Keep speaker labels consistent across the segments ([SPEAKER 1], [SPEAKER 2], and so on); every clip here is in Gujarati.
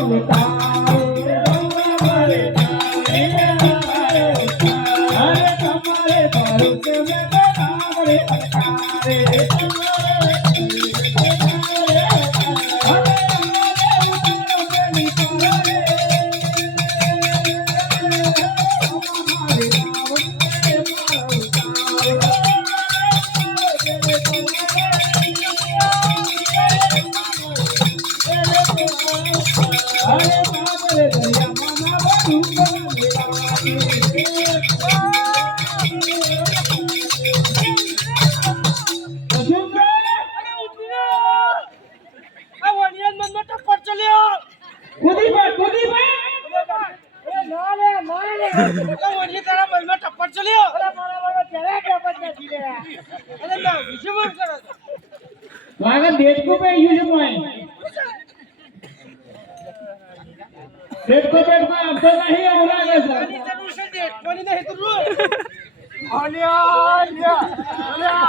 [SPEAKER 1] આ
[SPEAKER 2] લાગે દેડકો પે યુ છે મોય દેડકો પે માં આમ તો નહીં આવું લાગે છે
[SPEAKER 1] આની જરૂર છે ડેટ કોની નહીં જરૂર આલ્યા આલ્યા અલ્યા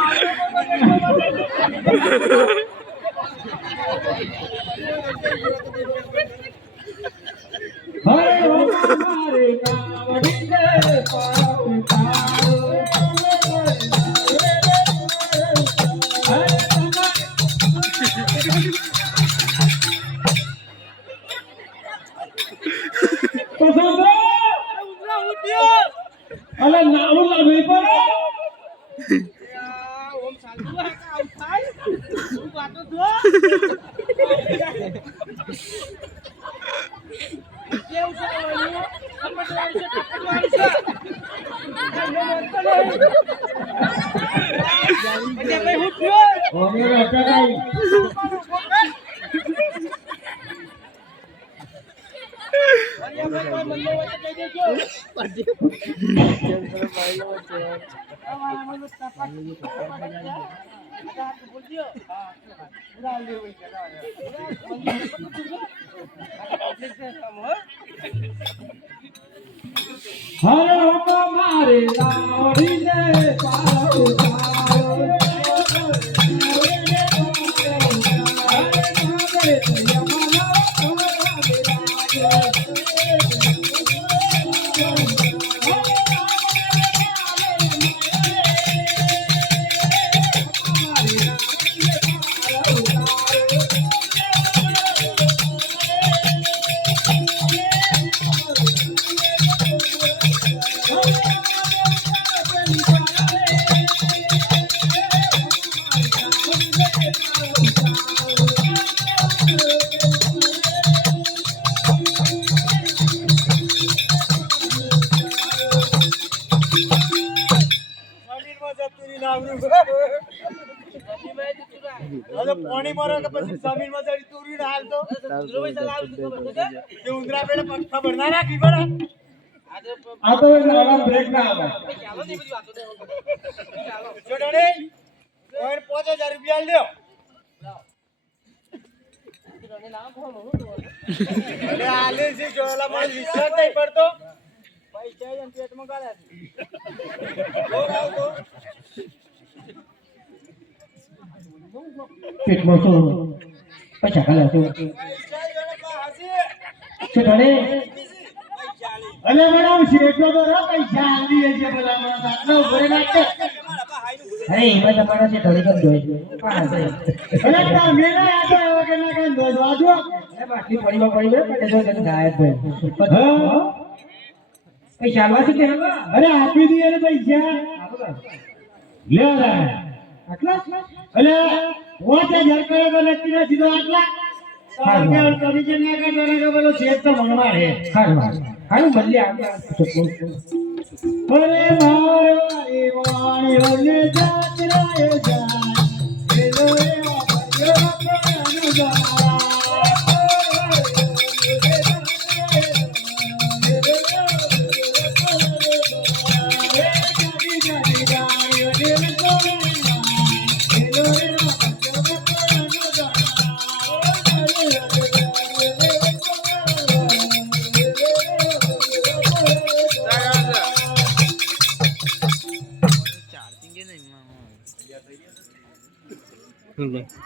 [SPEAKER 2] અલે નાવું લાવી પડે
[SPEAKER 1] ઓમ કે આવું થાય તું વાતો જો કેવું છે ટપ્પર વાળી છે વાળી છે. એટલે ભાઈ હું થયો
[SPEAKER 2] ઓમે રટકાઈ
[SPEAKER 1] વણિયા ભાઈ કોઈ મનનો હોય તો
[SPEAKER 3] પાણી મારો કે પછી ચડી તુર્યું ને હાલ તો. ઉંદરા પેલા પગ ખબર ના રાખી બરા
[SPEAKER 2] આ તો આવા બ્રેક ના આવે.
[SPEAKER 3] જોડે પોઈન્ટ પાંચ હજાર રૂપિયા લ્યો. આલે છે વિશ્વાસ નહીં પડતો. પૈસા એમ પેટમાં ગાળ્યા છે તમારા પા હાઈનું ભૂલે.
[SPEAKER 2] અરે એમાં તમારો જોઈ છે પાસ ના યાદ આવ્યો કે ના કઈ દોજ વાજો એ બાકી પડીમાં પડી ગયો પણ તો કઈ ગાયબ થયો પૈસા આલવા કે અરે આપી દઈએ ને પૈસા. લે આટલા? અલે પાંચ હજાર કરે તો નક્કી નથી તો આટલા. કમિશન ના કરે તો પેલો શેઠ તો મંગવા હે સારું. સારું. બદલે આપણે જાય 对不